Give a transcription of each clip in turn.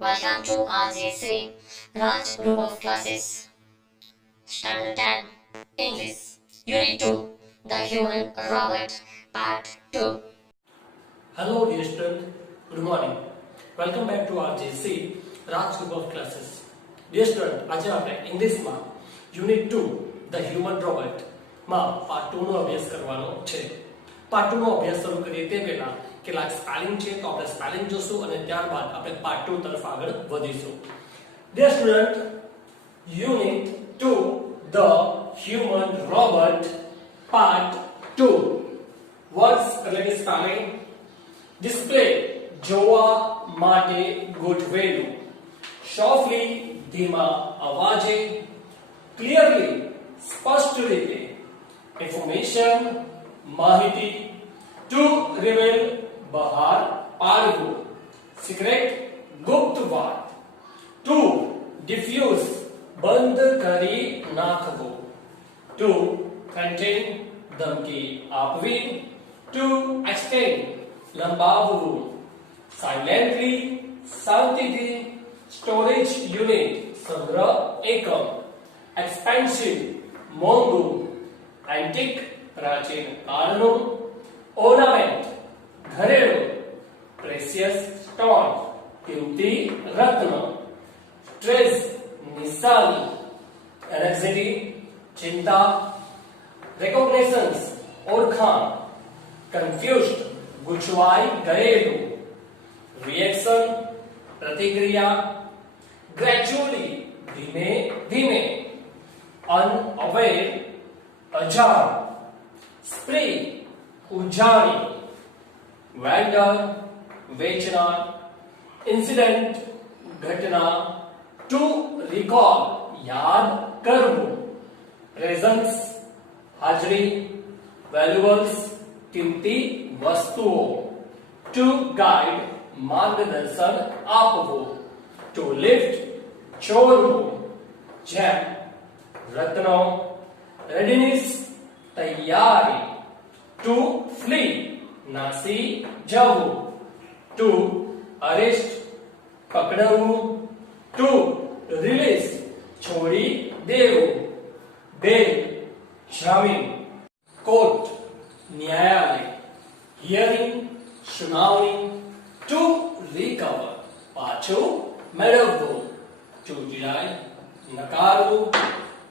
Welcome to RJC Raj Group of Classes. Standard 10 English Unit 2 The Human Robot Part 2. Hello dear student, good morning. Welcome back to RJC Raj Group of Classes. Dear student, આજે આપણે ઇંગ્લિશમાં unit 2 the human robot માં part 2 નો અભ્યાસ કરવાનો છે. Part 2 નો અભ્યાસ શરૂ કરીએ તે પહેલા કેટલાક સ્પેલિંગ છે તો આપણે સ્પેલિંગ જોશું અને ત્યારબાદ આપણે પાર્ટ 2 તરફ આગળ વધીશું. Dear student, unit 2 the human robot part 2 words એટલે કે સ્પેલિંગ ડિસ્પ્લે જોવા માટે ગોઠવેલું softly ધીમા અવાજે clearly સ્પષ્ટ રીતે information માહિતી to reveal બહાર પાડવું secret ગુપ્ત વાત to diffuse બંધ કરી નાખવું to contain ધમકી આપવી to extend લંબાવવું silently શાંતિથી storage unit સંગ્રહ એકમ expensive મોંઘું antique પ્રાચીન કાળનું ornament ઘરેણું precious stone કિંમતી રત્ન stress નિશાની anxiety ચિંતા recognitions ઓળખાણ confused ગૂંચવાઈ ગયેલું reaction પ્રતિક્રિયા gradually ધીમે ધીમે unaware અજાણ spree ઉજાણી vendor વેચનાર incident ઘટના to recall યાદ કરવું presence હાજરી valuables કિંમતી વસ્તુઓ to guide માર્ગદર્શન આપવું to lift ચોરવું જેમ રત્નો readiness તૈયારી to flee નાસી જવું to arrest પકડવું to release છોડી દેવું bail જામીન court ન્યાયાલય hearing સુનાવણી to recover પાછું મેળવવું to deny નકારવું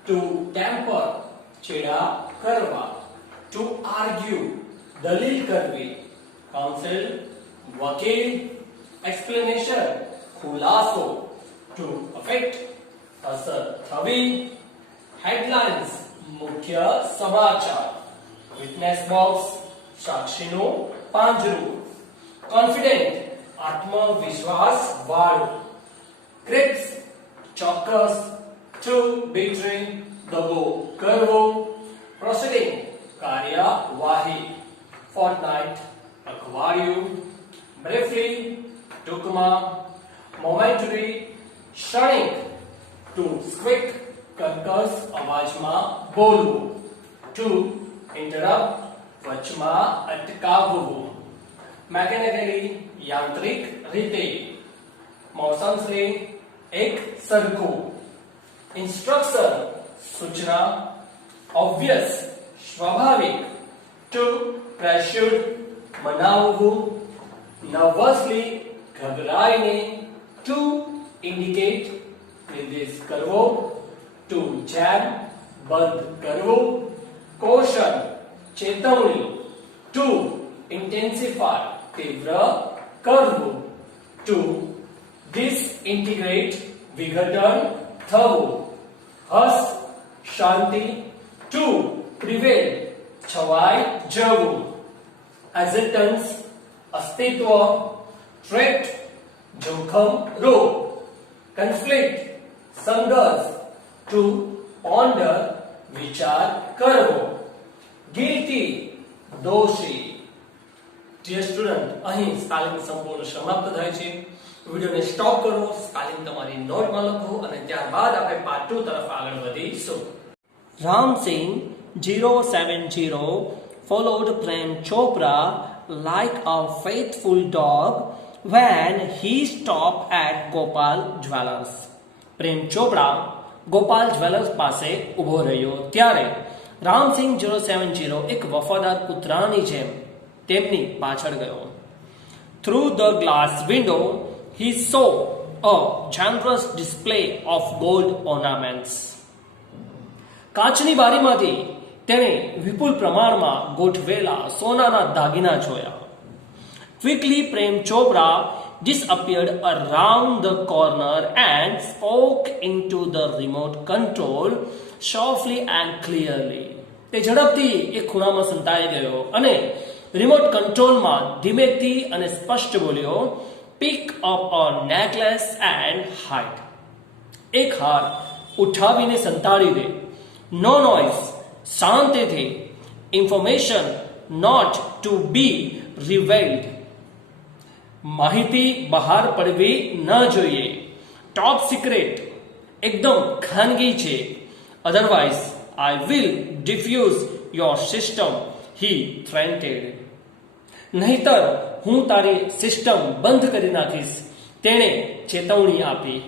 to temper છેડા કરવા to argue દલીલ કરવી counsel વકીલ explanation ખુલાસો to affect અસર થવી headlines મુખ્ય સમાચાર witness box સાક્ષીનું પાંજરું confident આત્મવિશ્વાસ વાળું crisp ચોક્કસ to betray દગો કરવો proceeding કાર્યવાહી fortnight અખબારિયું briefly ટૂંકમાં momentary ક્ષણિક to squeak કર્કશ અવાજમાં બોલવું to interrupt વચમાં અટકાવવું mechanically યાંત્રિક રીતે મોશન્સલી એક સરખું instruction સૂચના obvious સ્વાભાવિક to pressured મનાવવું nervously ઘબરાઈને to indicate નિર્દેશ કરવો to jam બંધ કરવો caution ચેતવણી to intensify તીવ્ર કરવું to disintegrate વિઘટન થવું હસ શાંતિ to prevail છવાઈ જવું existence અસ્તિત્વ threat જોખમ રોગ conflict સંઘર્ષ to ponder વિચાર કરવો guilty દોષી. Dear student, અહીં સ્પેલિંગ સંપૂર્ણ સમાપ્ત થાય છે. વિડિયોને સ્ટોપ કરો, સ્પેલિંગ તમારી નોટમાં લખો અને ત્યારબાદ આપણે પાર્ટ 2 તરફ આગળ વધીશું. Ram Singh 070 followed Prem Chopra like a faithful dog when he stopped at Gopal Jewelers. Prem Chopra Gopal jewellers પાસે ઊભો રહ્યો ત્યારે રામસિંહ 070 એક વફાદાર કૂતરાની જેમ તેમની પાછળ ગયો. Through the glass window he saw a generous display of gold ornaments. કાચની બારીમાંથી તેણે વિપુલ પ્રમાણમાં ગોઠવેલા સોનાના દાગીના જોયા. Quickly Prem Chopra disappeared around the corner and spoke into the remote control softly and clearly. તે ઝડપથી એક ખૂણામાં સંતાઈ ગયો અને રિમોટ કંટ્રોલમાં ધીમેથી અને સ્પષ્ટ બોલ્યો, pick up a necklace and hide. એક હાર ઉઠાવીને સંતાડી દે. No noise, શાંતિથી. Information not to be revealed. માહિતી બહાર પડવી ન જોઈએ. ટોપ સિક્રેટ, એકદમ ખાનગી છે. Otherwise I will diffuse your system, he threatened. નહીતર હું તારી સિસ્ટમ બંધ કરી નાખીશ, તેણે ચેતવણી આપી.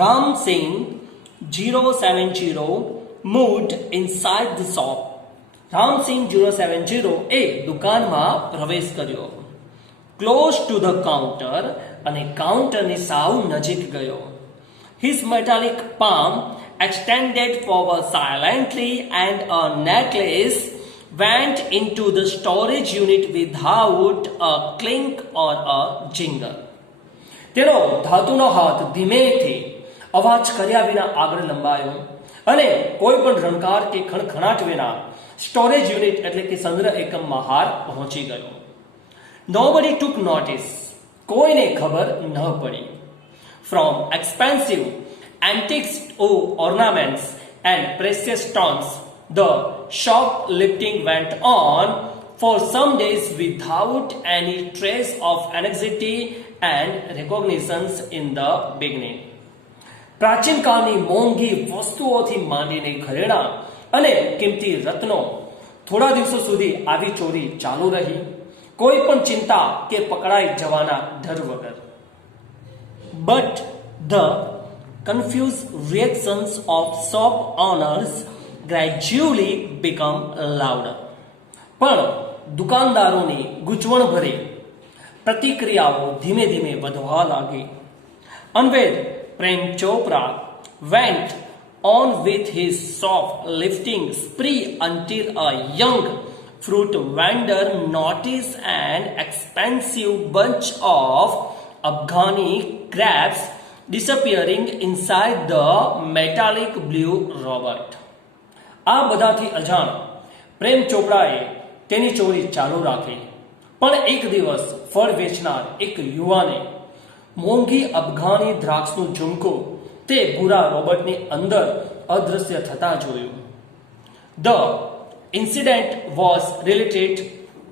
Ramsinh 070 moved inside the shop. Ramsinh 070 એ દુકાનમાં પ્રવેશ કર્યો. Close to the counter અને કાઉન્ટરની સાવ નજીક ગયો. His metallic palm extended forward silently and a necklace went into the storage unit without a clink or a jingle. તેનો ધાતુનો હાથ ધીમેથી અવાજ કર્યા વિના આગળ લંબાયો અને કોઈ પણ રણકાર કે ખણખણાટ વિના સ્ટોરેજ યુનિટ એટલે કે સંગ્રહ એકમમાં હાર પહોંચી ગયો. Nobody took notice. કોઈને ખબર ન પડી. From expensive antiques to ornaments and precious stones, the shoplifting went on for some days without any trace of anxiety and recognitions in the beginning. પ્રાચીન કાળની મોંઘી વસ્તુઓથી માંડીને ઘરેણાં અને કિંમતી રત્નો થોડા દિવસો સુધી આવી ચોરી ચાલુ રહી, કોઈ પણ ચિંતા કે પકડાઈ જવાના ડર વગર. But the confused reactions of shop owners gradually become louder. પણ દુકાનદારોની ગૂંચવણભરી પ્રતિક્રિયાઓ ધીમે ધીમે વધવા લાગી. Unaware, Prem Chopra went on with his shoplifting spree until a young fruit vendor noticed an expensive bunch of Afghani grapes disappearing inside the metallic blue robot. આ બધાથી અજાણ પ્રેમ ચોપડાએ તેની ચોરી ચાલુ રાખી. પણ એક દિવસ ફળ વેચનાર એક યુવાને મોંઘી અફઘાની દ્રાક્ષનું ઝુમકું તે ભૂરા રોબોટની અંદર અદૃશ્ય થતા જોયું. The incident was related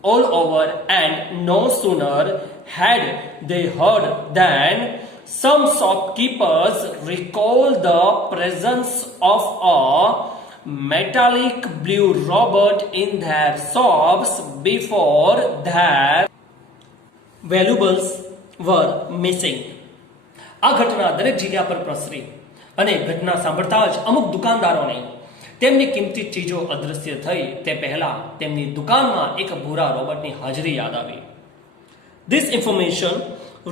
all over, and no sooner had they heard than some shopkeepers recalled the presence of a metallic blue robot in their shops before their valuables were missing. આ ઘટના દરેક જગ્યા પર પ્રસરી અને ઘટના સાંભળતા જ અમુક દુકાનદારોને તેમની કિંમતી ચીજો અદૃશ્ય થઈ તે પહેલા તેમની દુકાનમાં એક ભૂરા રોબોટની હાજરી યાદ આવી. This information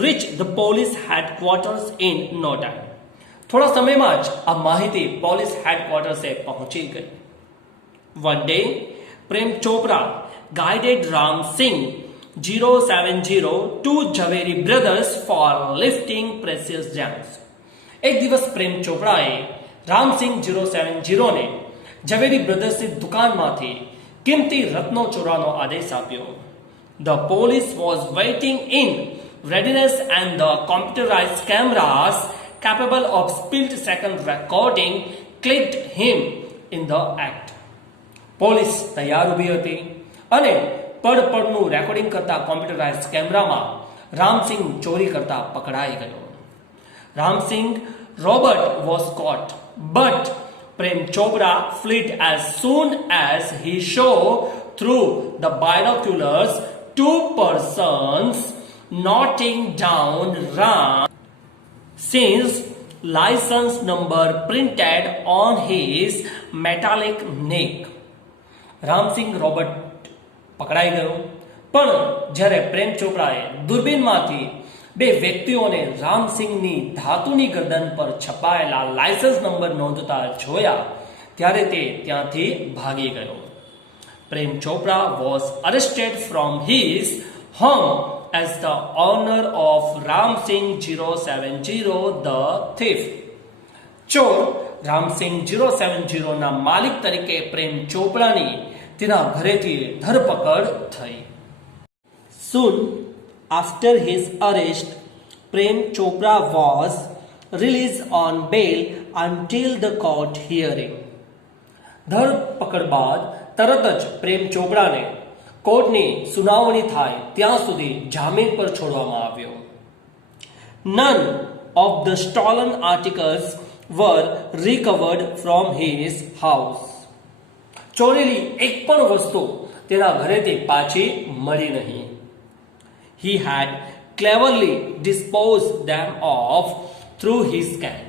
reached the police headquarters in no time. થોડા સમયમાં જ આ માહિતી પોલીસ હેડક્વાર્ટર્સે પહોંચી ગઈ. One day, Prem Chopra guided Ram Singh 070 to Jhaveri Brothers for lifting precious gems. એક દિવસ પ્રેમ ચોપડાએ રામસિંહ 070 ને ઝવેરી બ્રધર્સની દુકાનમાંથી કિંમતી રત્નો ચોરવાનો આદેશ આપ્યો. The police was waiting in readiness and the computerized cameras capable of split-second recording clipped him in the act. Police તૈયાર ઊભી હતી અને પળનું રેકોર્ડિંગ કરતા કોમ્પ્યુટરાઇઝ્ડ કેમેરામાં રામસિંહ ચોરી કરતા પકડાઈ ગયો. Ramsingh Robert was caught, but Prem Chopra fled as soon as he saw through the binoculars two persons noting down Ram since license number printed on his metallic neck. Ramsingh Robert પકડાઈ ગયો, પણ જ્યારે પ્રેમ ચોપરાએ દૂરબીનમાંથી બે વ્યક્તિઓને રામસિંગની ધાતુની ગરદન પર છપાયેલા લાયસન્સ નંબર નોંધતા જોયા ત્યારે તે ત્યાંથી ભાગી ગયો. Prem Chopra was arrested from his home as the owner of Ramsing 070 the thief. ચોર રામસિંગ 070 ના માલિક તરીકે પ્રેમ ચોપરાની તેના ઘરેથી ધરપકડ થઈ. Soon after his arrest, Prem Chopra was released on bail until the court hearing. ધરપકડ બાદ તરત જ પ્રેમ ચોપરાને કોર્ટની સુનાવણી થાય ત્યાં સુધી જામીન પર છોડવામાં આવ્યો. None of the stolen articles were recovered from his house. ચોરેલી એક પણ વસ્તુ તેના ઘરેથી પાછી મળી નહીં. He had cleverly disposed them of through his gang.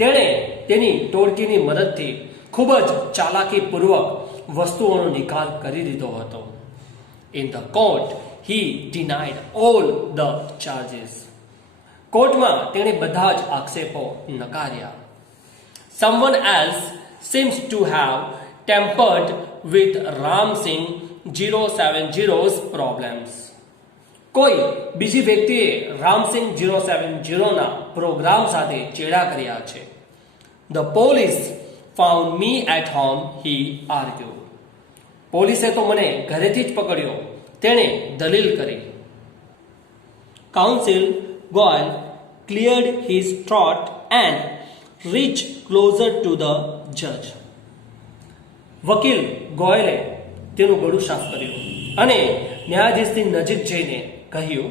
તેણે તેની ટોળકીની મદદથી ખૂબ જ ચાલાકીપૂર્વક વસ્તુઓનો નિકાલ કરી દીધો હતો. In the court, he denied all the charges. કોર્ટમાં તેણે બધા જ આક્ષેપો નકાર્યા. Someone else seems to have tampered with Ramsing 070's problems. કોઈ બીજી વ્યક્તિએ રામસિંગ 070ના પ્રોગ્રામ સાથે ચેડા કર્યા છે. The police found me at home, he argued. પોલીસે તો મને ઘરેથી જ પકડ્યો, તેણે દલીલ કરી. Counsel Goyal cleared his throat and reached closer to the judge. વકીલ ગોયલે તેનું ગળું સાફ કર્યું અને ન્યાયાધીશની નજીક જઈને કહ્યું,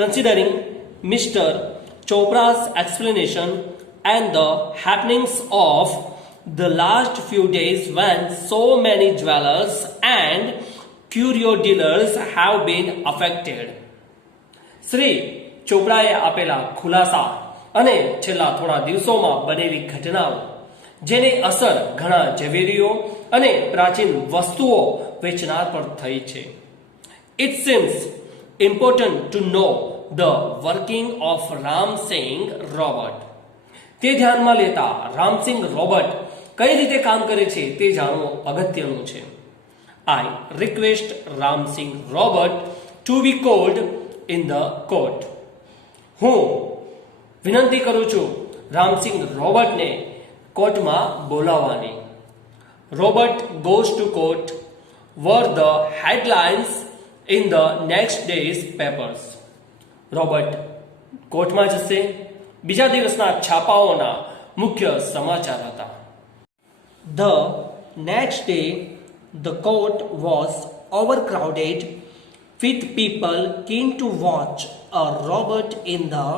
Considering Mr. Chopra's explanation and the happenings of the last few days when so many jewelers and curio dealers have been affected. Shri ચોપરાએ આપેલા ખુલાસા અને છેલ્લા થોડા દિવસોમાં બનેલી ઘટનાઓ જેની અસર ઘણા ઝવેરીઓ અને પ્રાચીન વસ્તુઓ વેચનાર પર થઈ છે. It seems important to know the working of Ramsing Robert. તે ધ્યાનમાં લેતા રામસિંગ રોબર્ટ કઈ રીતે કામ કરે છે તે જાણવું અગત્યનું છે. I request Ramsing Robert to be called in the court. હું વિનંતી કરું છું રામસિંગ રોબર્ટને કોર્ટમાં બોલાવવાની. Robert goes to court were the headlines in the next day's papers. Robert કોર્ટમાં જશે, બીજા દિવસના છાપાઓના મુખ્ય સમાચાર હતા. The next day, the court was overcrowded with people keen to watch a Robert in the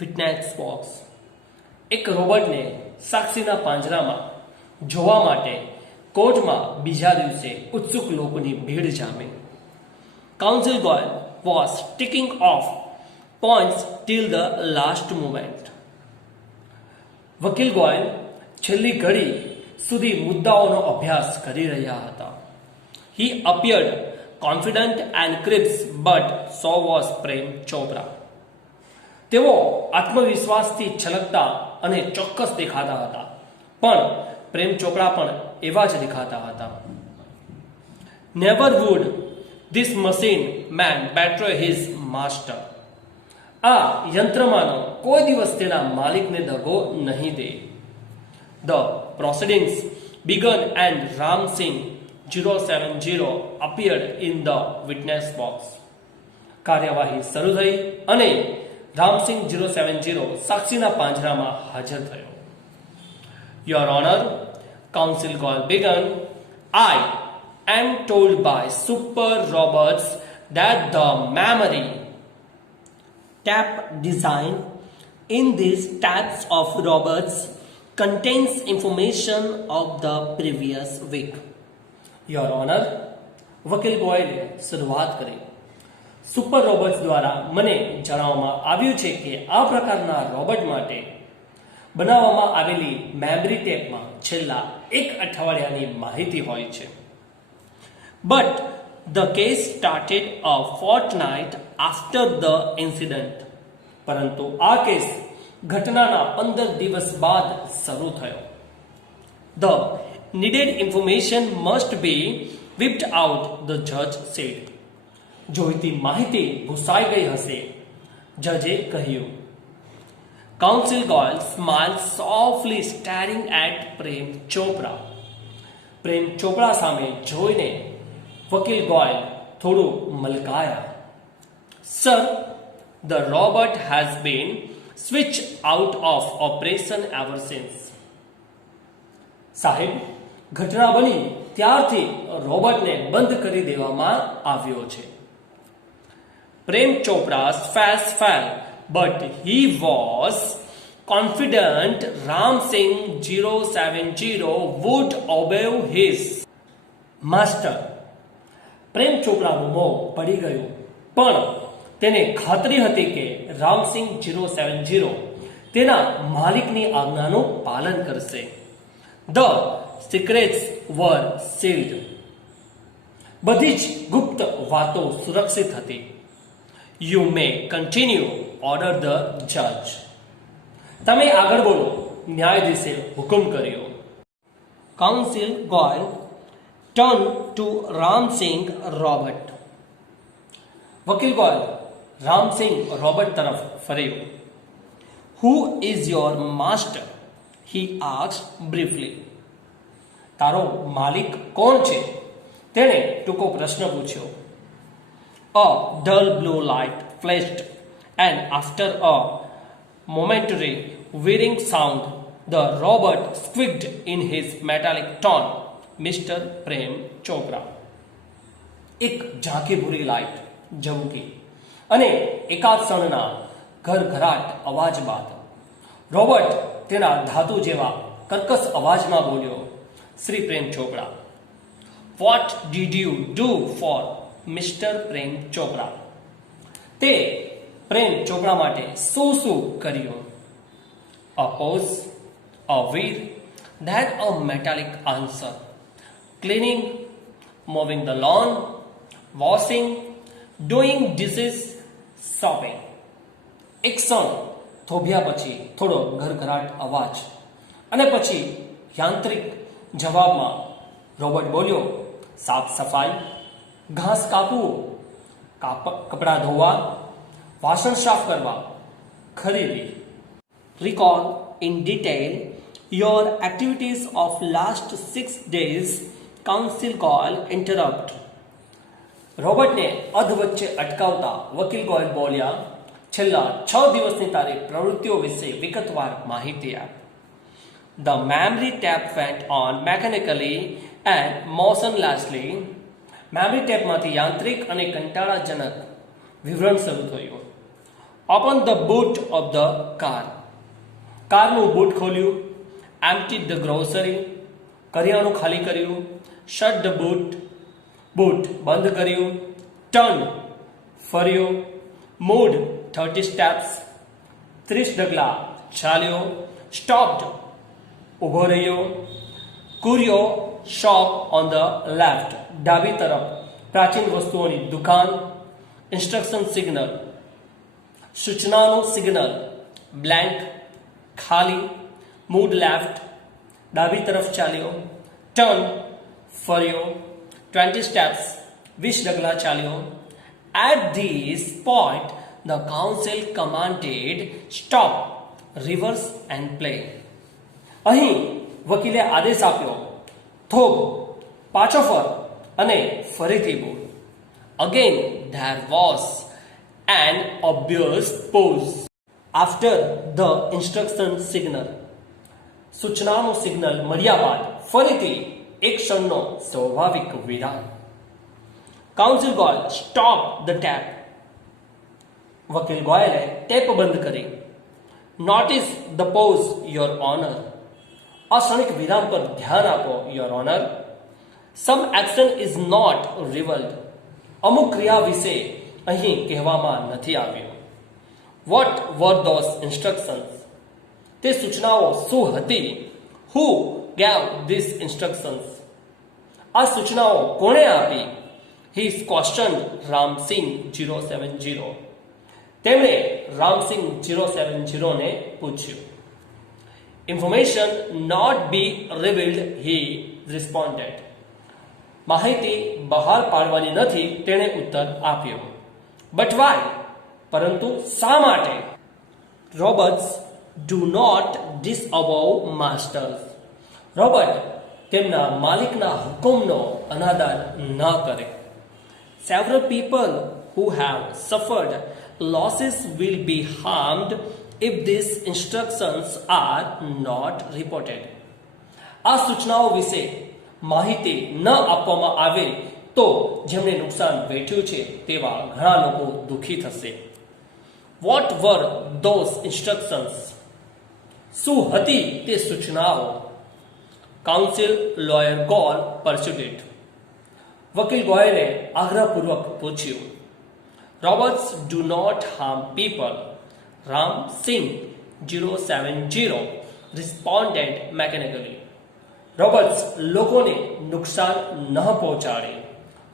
witness box. એક રોબર્ટને સાક્ષીના પાંજરામાં જોવા માટે કોર્ટમાં બીજા દિવસે ઉત્સુક લોકોની ભીડ જામી. Counsel Goyal was ticking off points till the last moment. વકીલ ગોયલ છેલ્લી ઘડી સુધી મુદ્દાઓનો અભ્યાસ કરી રહ્યા હતા. He appeared confident and crisp, but so was Prem Chopra. તેઓ આત્મવિશ્વાસથી છલકતા અને ચોક્કસ દેખાતા હતા, પણ પ્રેમ ચોપરા પણ એવા જ દેખાતા હતા. Never would this machine man betray his master. આ યંત્રમાંનો કોઈ દિવસ તેના માલિકને દગો નહીં દે. The proceedings began and Ramsing 070 appeared in the witness box. કાર્યવાહી શરૂ થઈ અને રામસિંગ 070 સાક્ષીના પાંજરામાં હાજર થયો. Your Honor, Counsel Goyal began, I am told by Super Roberts that the memory tap design in these taps of Roberts contains information of the previous week. Your Honor, વકીલ ગોયલે શરૂઆત કરી. સુપર રોબોટ્સ દ્વારા મને જણાવવામાં આવ્યું છે કે આ પ્રકારના રોબોટ માટે બનાવવામાં આવેલી મેમરી ટેપમાં છેલ્લા 1 અઠવાડિયાની માહિતી હોય છે. But the case started a Fortnite after the incident. પરંતુ આ કેસ ઘટનાના 15 દિવસ બાદ શરૂ થયો. The needed information must be whipped out, the judge said. જોઈતી માહિતી ભૂસાઈ ગઈ હશે, જજે કહ્યું. Counsel Goyal smiled softly staring at Prem Chopra. Prem Chopra સામે જોઈને વકીલ ગોયલ થોડું મલકાયા. Sir, the robot has been switched out of operation ever since. સાહેબ, ઘટના બની ત્યારથી રોબોટને બંધ કરી દેવામાં આવ્યો છે. પ્રેમ ચોપરા's face fell, but he was confident Ram Singh 070 would obey his master. પ્રેમ ચોપરાનું મોં પડી ગયું, પણ તેને ખાતરી હતી કે રામસિંહ 070 તેના માલિકની આજ્ઞાનું પાલન કરશે. The secrets were sealed. બધી જ ગુપ્ત વાતો સુરક્ષિત હતી. You may continue, ordered the judge. તમે આગળ બોલો, ન્યાયાધીશે હુકમ કર્યો. Counsel Goyal turned to Ramsingh Robert. વકીલ ગોયલ રામસિંહ રોબર્ટ તરફ ફર્યો. Who is your master? He asked briefly. તારો માલિક કોણ છે? તેણે ટૂંકો પ્રશ્ન પૂછ્યો. A dull blue light flashed, and after a momentary whirring sound, the robot squeaked in his metallic tone, Mr. Prem Chopra. એક ઝાંખીભૂરી લાઇટ ઝબૂકી અને એકાદ ક્ષણના ઘરઘરાટ અવાજ બાદ રોબોટ તેના ધાતુ જેવા કર્કશ અવાજમાં બોલ્યો, Shri Prem Chopra. What did you do for mister Prem Chopra? તે પ્રેમ ચોપડા માટે શું કર્યું? A pause, a whirr, then a metallic answer. Cleaning, mowing the lawn, washing, doing dishes, shopping. એક ક્ષણ થોભ્યા પછી થોડો ઘરઘરાટ અવાજ અને પછી યાંત્રિક જવાબમાં રોબોટ બોલ્યો, સાફ સફાઈ, ઘાસ કાપવું, કપડાં ધોવા, વાસણ સાફ કરવા, ખરીદી. Recall in detail your activities of last 6 days, Counsel Goyal interrupt. રોબોટને અધવચ્ચે અટકાવતા વકીલ ગોયલ બોલ્યા, છેલ્લા 6 દિવસની તારી પ્રવૃત્તિઓ વિશે વિગતવાર માહિતી આપ. The memory tap went on mechanically and motionlessly. Memory ટેપમાંથી યાંત્રિક અને કંટાળાજનક વિવરણ શરૂ થયું. Open the boot of the car. કારનું બૂટ ખોલ્યું. Emptied the grocery. કરિયાણું ખાલી કર્યું. Shut the boot. બૂટ બંધ કર્યું. Turn. ફર્યો. Moved 30 steps. 30 ડગલા ચાલ્યો. Stopped. ઊભો રહ્યો. Curio shop on the left. ડાબી તરફ પ્રાચીન વસ્તુઓની દુકાન. Instruction signal. સૂચનાનું સિગ્નલ. બ્લેન્ક ખાલી. મૂડ લેફ્ટ ડાબી તરફ ચાલ્યો. ટર્ન ફર્યો. 20 સ્ટેપ્સ 20 ડગલા ચાલ્યો. At this point the counsel commanded stop, reverse and play. અહીં વકીલે આદેશ આપ્યો, થોભ, પાછો ફર અને ફરીથી બોલ. Again there was an obvious pause after the instruction signal. સૂચનાનું સિગ્નલ મળ્યા બાદ ફરીથી એક ક્ષણનો સ્વાભાવિક વિરામ. Counsel Goyal stop the tape. વકીલ ગોયલે ટેપ બંધ કરી. Notice the pause your honour. આ ક્ષણિક વિરામ પર ધ્યાન આપો your honour. Some action is not revealed. અમુક ક્રિયા વિશે અહીં કહેવામાં નથી આવ્યું. What were those instructions? તે સૂચનાઓ શું હતી? Who gave these instructions? આ સૂચનાઓ કોણે આપી? હી ક્વેશ્ચન્ડ રામસિંગ 070. તેમણે રામસિંગ 070 ને પૂછ્યું. Information not be revealed, he responded. માહિતી બહાર પાડવાની નથી, તેણે ઉત્તર આપ્યો. But why? પરંતુ શા માટે? Robots do not disobey masters. Robot તેમના માલિકના હુકમનો અનાદર ન કરે. Several people who have suffered losses will be harmed if these instructions are not reported. આ સૂચનાઓ વિશે માહિતી ન આપવામાં આવે તો જેમને નુકસાન વેઠ્યું છે તેવા ઘણા લોકો દુઃખી થશે. What were those instructions? શું હતી તે સૂચનાઓ? Counsel lawyer Goyal pursued it. વકીલ ગોયલે આગ્રહપૂર્વક પૂછ્યું. Robots do not harm people. Ram Singh 070 responded mechanically. Robots લોકોને નુકસાન ન પહોંચાડે.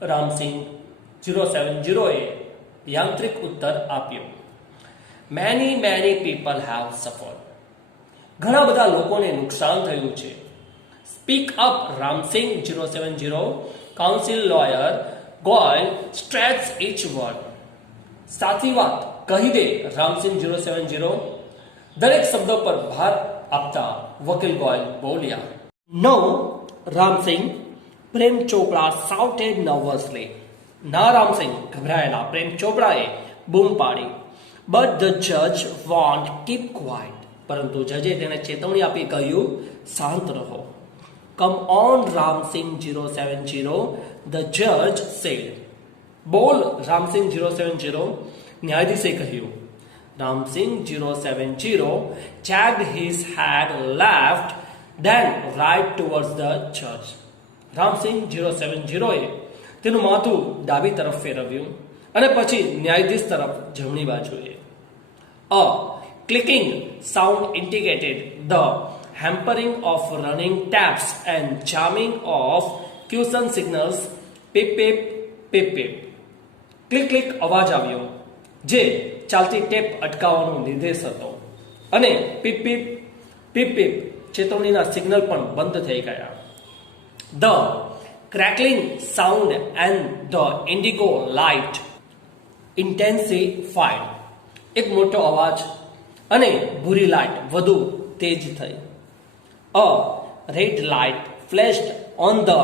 રામસિંહ 070 એ યાંત્રિક ઉત્તર આપ્યો. Many people have suffered. ઘણા બધા લોકોને નુકસાન થયું છે. Speak up Ramsingh 070. Counsel lawyer Goyal stretches each word. સાચી વાત કહી દે રામસિંગ 070. દરેક શબ્દ પર ભાર આપતા વકીલ ગોયલ બોલ્યા. નો રામસિંગ, પ્રેમ ચોપડા shouted nervously. ના રામસિંગ, ગભરાયેલા પ્રેમ ચોપડાએ બૂમ પાડી. બટ ધ જજ વોન્ટ કીપ ક્વાઇટ. પરંતુ જજે તેને ચેતવણી આપી કહ્યું, શાંત રહો. Come on, Ramsing 070, the judge said. બોલ રામસિંગ 070, ન્યાયાધીશે કહ્યું. Ramsing 070 jagged his head left, then right towards the judge. Ram Singh 070 એ તેનું માથું ડાબી તરફ ફેરવ્યું અને પછી ન્યાયાધીશ તરફ જમણી બાજુએ. A clicking sound indicated the hampering of running taps and jamming of caution signals. Pip pip pip pip. Click click અવાજ આવ્યો જે ચાલતી ટેપ અટકાવવાનો નિર્દેશ હતો અને પીપ પીપ પીપ પીપ ચેતવણીના સિગ્નલ પણ બંધ થઈ ગયા. The crackling sound and the indigo light intensified. એક મોટો અવાજ અને ભૂરી લાઇટ વધુ તેજ થઈ. A red light flashed on the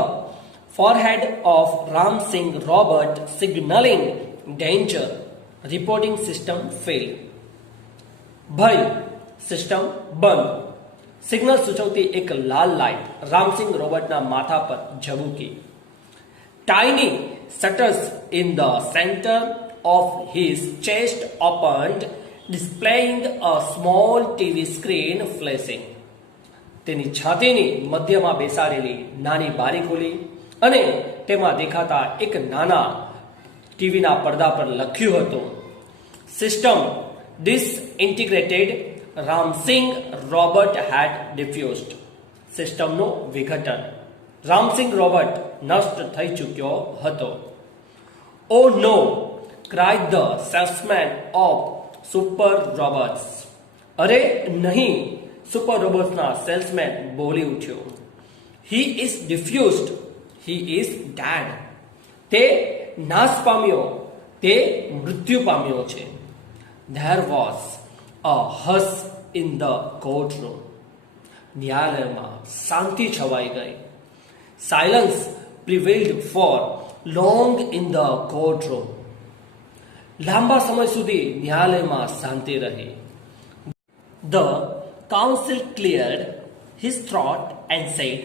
forehead of Ram Singh Robert, signaling danger. Reporting system failed. ભય, સિસ્ટમ બંધ. સિગ્નલ સૂચવતી એક લાલ લાઇટ રામસિંગ રોબર્ટના માથા પર ઝબૂકી. Tiny shutters in the center of his chest opened, displaying a small TV screen flashing. તેની છાતીની મધ્યમાં બેસાડેલી નાની બારી ખોલી અને તેમાં દેખાતા એક નાના ટીવીના પડદા પર લખ્યું હતું, system disintegrated, Ramsingh robot had defused. સિસ્ટમનું વિઘટન, રામસિંગ રોબર્ટ નષ્ટ થઈ ચૂક્યો હતો. Oh no, cried the salesman of super robots. અરે નહીં, સુપર રોબોટ્સના સેલ્સમેન બોલી ઉઠ્યો. He is defused, he is dead. તે નાશ પામ્યો, તે મૃત્યુ પામ્યો છે. There was a hush in the court room. ન્યાયાલયમાં શાંતિ છવાઈ ગઈ. Silence prevailed for long in the court room. લાંબા સમય સુધી ન્યાયાલયમાં શાંતિ રહી. The counsel cleared his throat and said,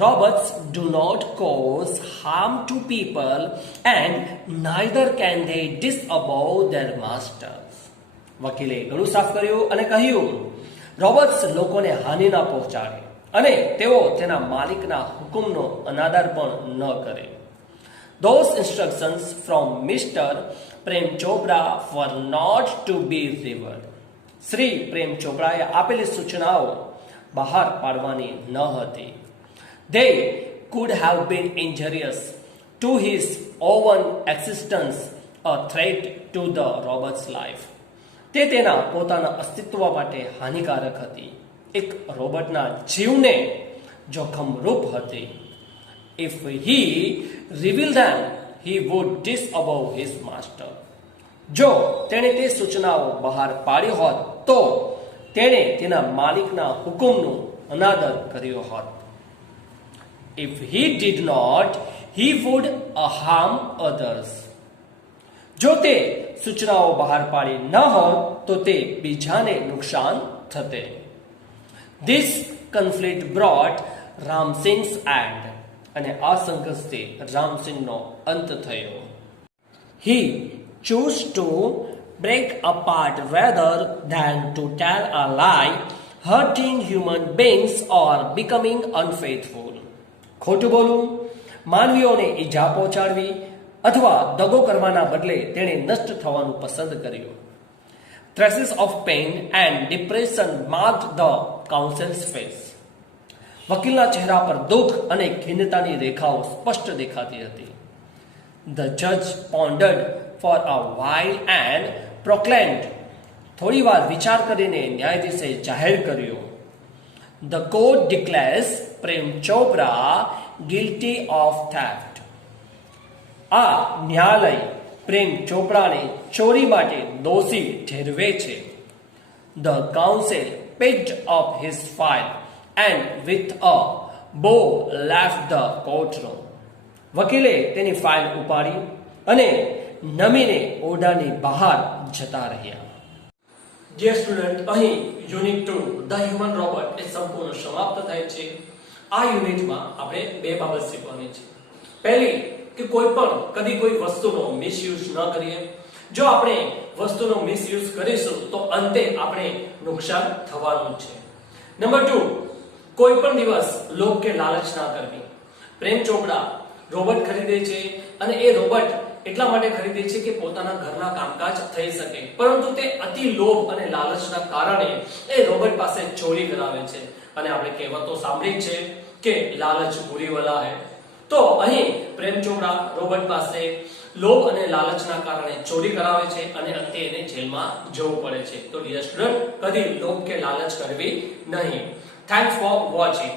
Robots do not cause harm to people and neither can they disobey their masters. વકીલે ગળું સાફ કર્યું અને કહ્યું, રોબોટ્સ લોકોને હાનિ ના પહોંચાડે અને તેઓ તેના માલિકના હુકમનો અનાદર પણ ન કરે. Those instructions from Mr. Prem Chopra were not to be revered. Shri પ્રેમ ચોપરાએ આપેલી સૂચનાઓ બહાર પાડવાની ન હતી. They could have been injurious to his own existence, a threat to the robot's life. તે તેના પોતાના અસ્તિત્વ માટે હાનિકારક હતી, એક રોબોટના જીવને જોખમરૂપ હતી. If he revealed them, he would disobey his master. જો તેણે તે સૂચનાઓ બહાર પાડી હોત તો તેણે તેના માલિકના હુકમનું અનાદર કર્યો હોત. If he did not, he would harm others. જો તે સૂચનાઓ બહાર પાડી ન હોત તો તે બીજાને નુકસાન થતે. This conflict brought Ram Singh's end. અને આ સંઘર્ષથી રામસિંહનો અંત થયો. He chose to break apart rather than to tell a lie, hurting human beings or becoming unfaithful. ખોટું બોલવું, માનવીઓને ઈજા પહોંચાડવી અથવા દગો કરવાના બદલે તેણે નષ્ટ થવાનું પસંદ કર્યું. Traces of pain and depression marked the council's face. વકીલના ચહેરા પર દુઃખ અને ખિન્નતાની રેખાઓ સ્પષ્ટ દેખાતી હતી. The judge pondered for a while and proclaimed. થોડી વાર વિચાર કરીને ન્યાયાધીશે જાહેર કર્યું. The court declares Prem Chopra guilty of theft. આ ન્યાયાલય પ્રેમ ચોપરાને ચોરી માટે દોષી ઠેરવે છે. The counsel picked up his file and with a bow left the courtroom. વકીલે તેની ફાઇલ ઉપાડી અને નમીને ઓરડાની બહાર જતા રહ્યા. જે સ્ટુડન્ટ અહીં યુનિટ 2 ધ હ્યુમન રોબોટ એ સંપૂર્ણ સમાપ્ત થાય છે. આ યુનિટમાં આપણે બે બાબત શીખવાની છે. પહેલી કે કોઈ પણ કદી કોઈ વસ્તુનો મિસયુઝ ન કરીએ. જો આપણે વસ્તુનો મિસયુઝ કરીશું તો અંતે આપણે નુકસાન થવાનું છે. નંબર 2, કોઈ પણ દિવસ લોભ કે લાલચ ના કરવી. પ્રેમ ચોપરા રોબોટ ખરીદે છે અને એ રોબોટ એટલા માટે ખરીદે છે કે પોતાના ઘરના કામકાજ થઈ શકે, પરંતુ તે અતિ લોભ અને લાલચના કારણે એ રોબોટ પાસે ચોરી કરાવે છે. અને આપણે કહેવતો સાંભળી છે કે લાલચ બુરી બલા હૈ. તો અહીં પ્રેમ ચોપરા રોબોટ પાસે લોભ અને લાલચના કારણે ચોરી કરાવે છે અને અંતે એને જેલમાં જવું પડે છે. તો ડિયર સ્ટુડન્ટ, કદી લોભ કે લાલચ કરવી નહીં. Thanks for watching.